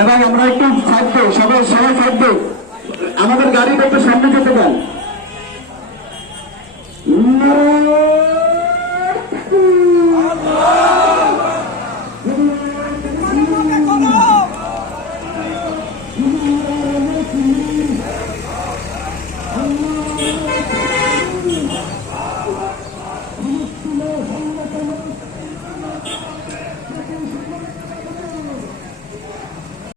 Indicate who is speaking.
Speaker 1: এবার আমরা একটু খাদ্য সবাই সবাই খাদ্য আমাদের গাড়িটা একটু সামনে যেতে পারেন Mm-hmm.